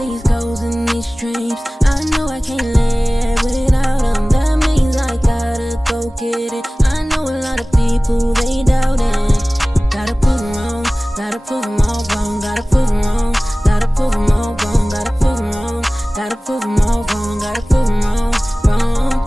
these goals and these dreams. I know I can't live without them. That means I gotta go get it. I know a lot of people, they doubt it. Gotta prove them wrong, gotta prove them all wrong. Gotta prove them wrong, gotta prove them all wrong. Gotta prove them wrong, gotta prove them all wrong. Gotta prove them wrong, wrong.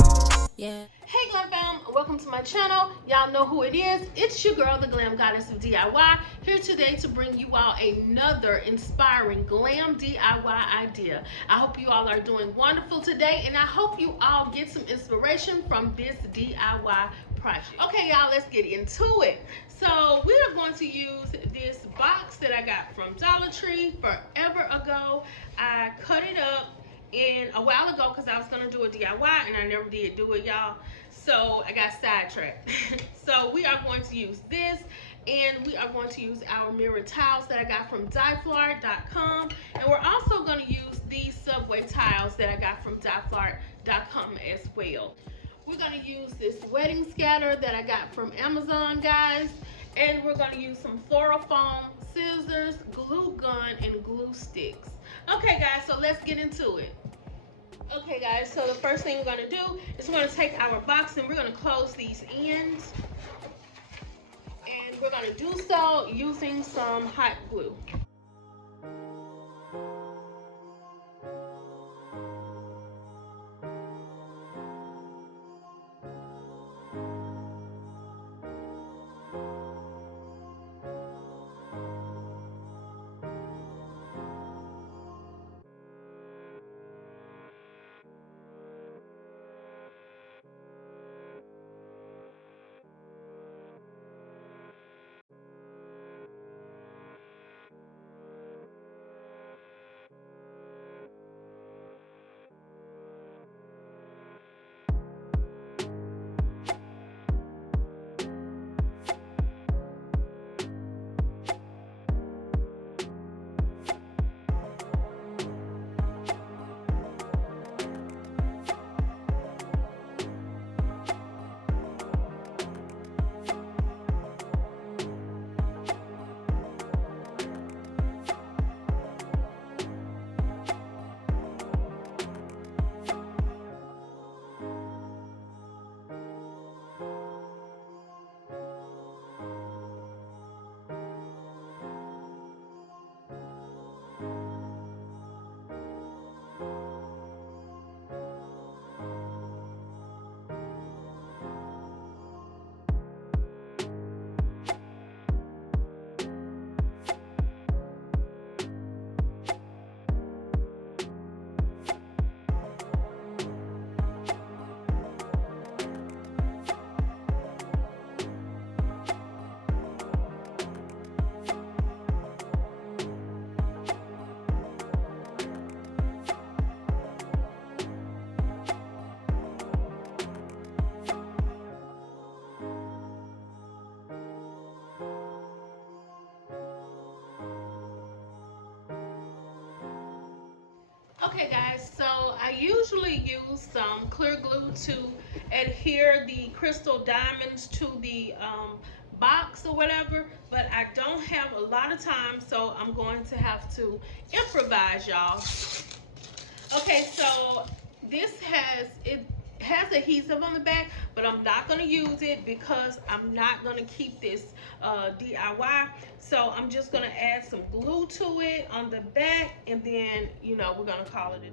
Yeah. Hey Glam fam, welcome to my channel. Y'all know who it is. It's your girl, the Glam Goddess of DIY, here today to bring you all another inspiring glam DIY idea. I hope you all are doing wonderful today, and I hope you all get some inspiration from this DIY project. Okay y'all, let's get into it. So we are going to use this box that I got from Dollar Tree forever ago. I cut it up a while ago because I was going to do a DIY and I never did do it, y'all. So I got sidetracked. So we are going to use this, and we are going to use our mirror tiles that I got from Diflart.com, and we're also going to use these subway tiles that I got from Diflart.com as well. We're going to use this wedding scatter that I got from Amazon, guys, and we're going to use some floral foam, scissors, glue gun, and glue sticks. Okay guys, so let's get into it. Okay guys, so the first thing we're going to do is we're going to take our box and we're going to close these ends. And we're going to do so using some hot glue. Okay guys, so I usually use some clear glue to adhere the crystal diamonds to the box or whatever, but I don't have a lot of time, so I'm going to have to improvise, y'all. Okay, so this has adhesive on the back, but I'm not going to use it because I'm not going to keep this DIY. So I'm just going to add some glue to it on the back, and then, you know, we're going to call it a day.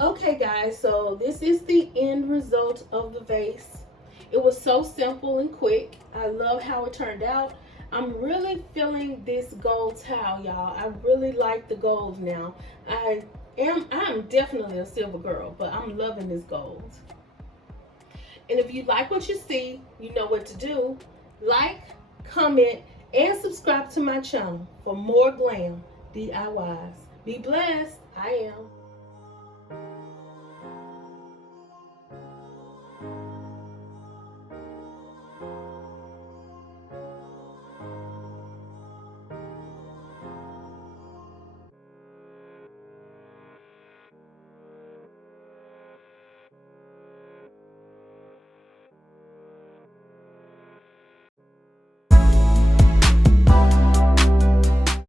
Okay guys, so this is the end result of the vase. It was so simple and quick. I love how it turned out. I'm really feeling this gold towel, y'all. I really like the gold now. I'm definitely a silver girl, but I'm loving this gold. And if you like what you see, you know what to do. Like, comment, and subscribe to my channel for more glam DIYs. Be blessed. I am.